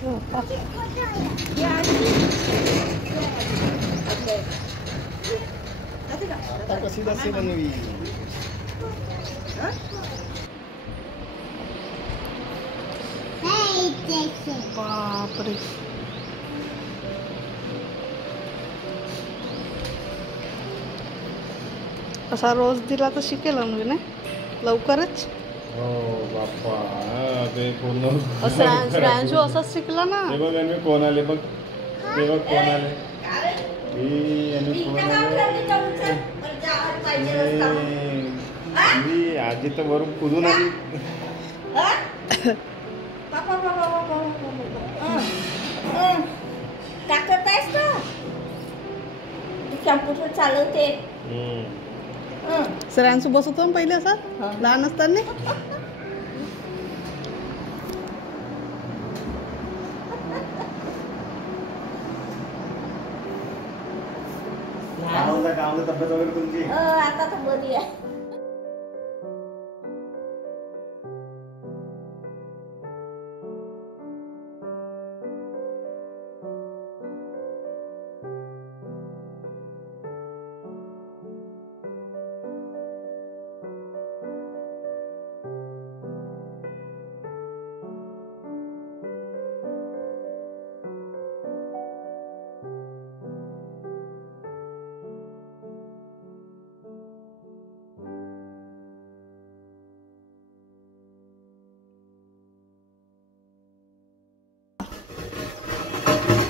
आता कशी कशी बनवी बापरे. असा रोज दिला तर शिकेल ना लवकरच. हो बाप्पा ते पूर्ण श्रांशू असाच शिकला ना. हे बघ आणि कोण आले बघ. ते बघ कोण आले. आजी तर वरून कुदून आली. टाकत आहेस का कॅम्प्युटर चालवते. श्रांशू बसवतो ना पहिले असं लहान असताना. तब्येत वगैरे तुमची आता तर बरी आहे.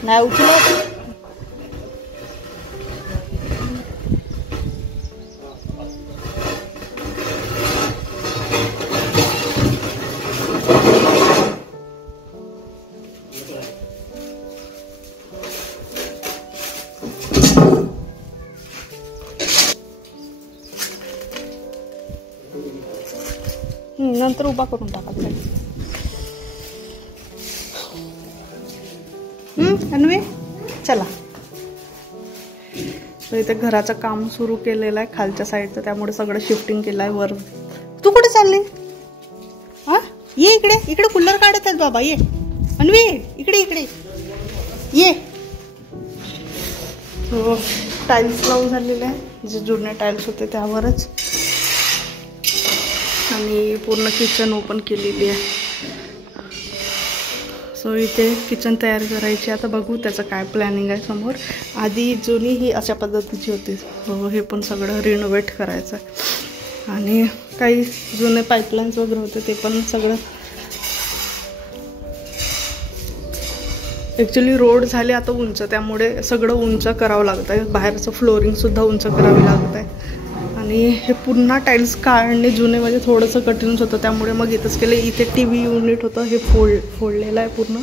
नाही उचलत. नंतर उभा करून टाकायचा. अन्वे चला. तर इथे घराचं काम सुरू केलेलं आहे खालच्या साईडचं, त्यामुळे सगळं शिफ्टिंग केलं आहे वर. तू कुठे चालली? हा ये इकडे. इकडे कूलर काढत आहेत बाबा. ये अन्वे इकडे इकडे ये. हो टाईल्स लावून झालेले आहे, जे जुने टाईल्स होते त्यावरच. आणि पूर्ण किचन ओपन केलेली आहे. सो इथे किचन तयार करायची. आता बघू त्याचं काय प्लॅनिंग आहे समोर. आधी जुनी ही अशा पद्धतीची होती. हे पण सगळं रिनोव्हेट करायचं आहे. आणि काही जुने पाईपलाईन्स वगैरे होते ते पण सगळं. ॲक्च्युली रोड झाले आता उंच, त्यामुळे सगळं उंच करावं लागतं आहे. बाहेरचं फ्लोरिंगसुद्धा उंच करावी लागत आहे. आणि हे पुन्हा टाईल्स काढणे जुनेमध्ये थोडंसं कठीणच होतं, त्यामुळे मग इथंच केलं. इथे टी व्ही युनिट होतं, हे फोडलेलं आहे पूर्ण.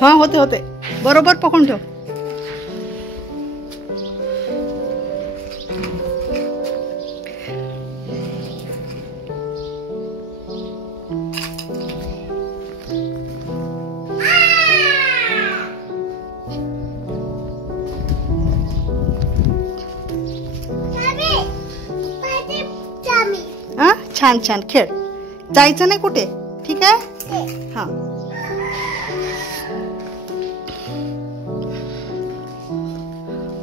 हाँ होते होते बरोबर पकडून ठेव. हाँ छान छान खेळ. जायचं नाही कुठे, ठीक आहे. हाँ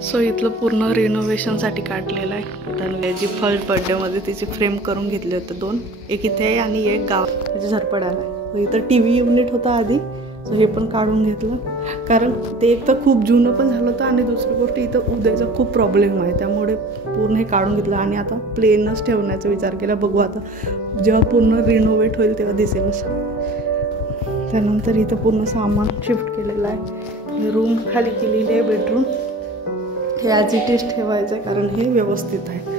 सो इथलं पूर्ण रिनोव्हेशनसाठी काढलेलं आहे. त्याने जी फर्स्ट बर्थडेमध्ये तिची फ्रेम करून घेतले होते 2, एक इथे आहे आणि एक गाव म्हणजे झरपडायला. सो इथं टी व्ही युनिट होता आधी, सो हे पण काढून घेतलं. कारण ते एक तर खूप जुनं पण झालं होतं आणि दुसरी गोष्ट इथं उद्याचा खूप प्रॉब्लेम आहे, त्यामुळे पूर्ण हे काढून घेतलं. आणि आता प्लेनच ठेवण्याचा विचार केला. बघू आता जेव्हा पूर्ण रिनोव्हेट होईल तेव्हा दिसेलच. त्यानंतर इथं पूर्ण सामान शिफ्ट केलेलं आहे. रूम खाली केलेली आहे, बेडरूम. हे ॲज इट इज ठेवायचं आहे कारण हे व्यवस्थित आहे.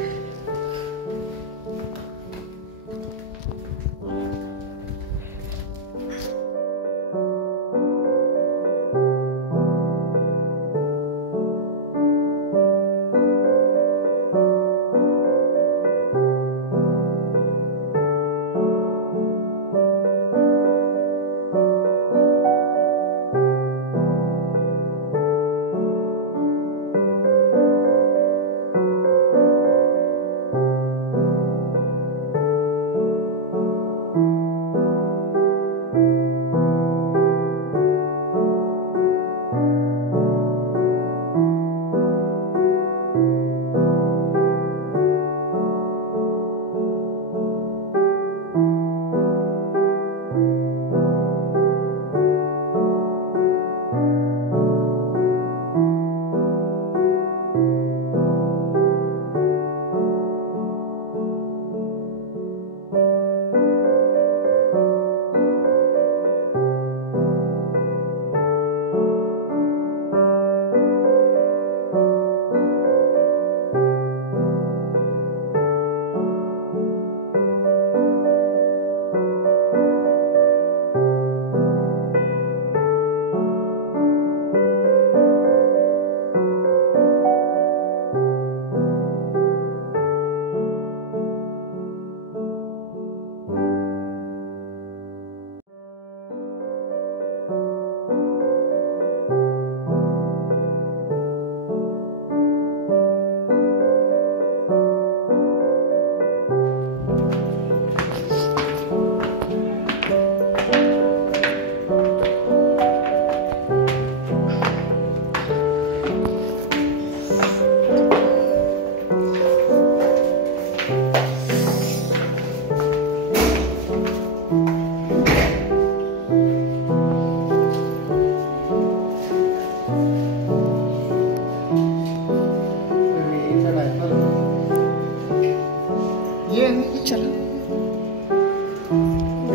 चला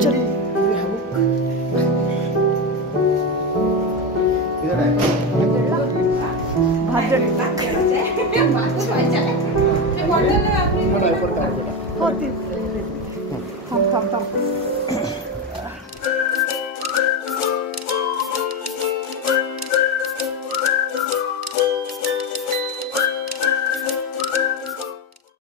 चल हो ती थांब थांब थांब